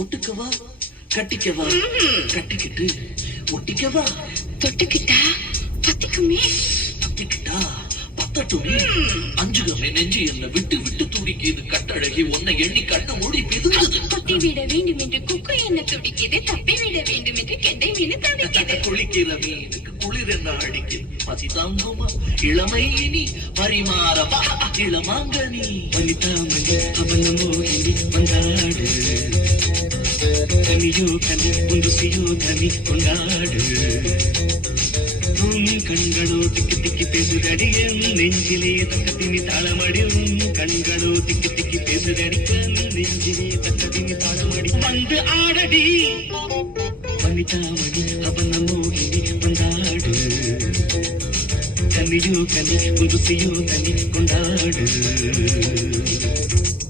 ஒட்டுக்கவா கட்டிக்கவா கட்டிக்கிட்டு ஒட்டிக்கவா தொட்டுக்கிட்டா பத்திக்குமே பத்திக்கிட்டா பத்தட்டுமே அஞ்சுகமே நெஞ்சு என்ன விட்டு விட்டு துடிக்குது கட்டழகி உன்னை எண்ணி கண்ணு மூடி பிதுங்குது கொத்தி விட வேண்டும் என்று குக்கு என்ன துடிக்குது தப்பி விட வேண்டும் என்று கெண்டை மீன் தவிக்குது குளிக்கிற மீனுக்கு குளிர் என்ன அடிக்குது பசி தாங்குமா இளமை இனி பரிமாறவா இளமாங்கனி வனிதாமணி அவன மோகினி வந்தாடு கனியோ கனி உந்துசியோ கனி கொண்டாடு கண்களோ திக்கி திக்கி பேசுதடி நெஞ்சிலே தக்கத்தினி தாளமடி கண்களோ திக்கி திக்கி பேசுதடி நெஞ்சிலே தக்கத்தினி தாளமடி வந்து ஆடடி வனிதாமணி அவன மோகினி வந்தாடு கனியோ கனி புதுசையோ கனி கொண்டாடு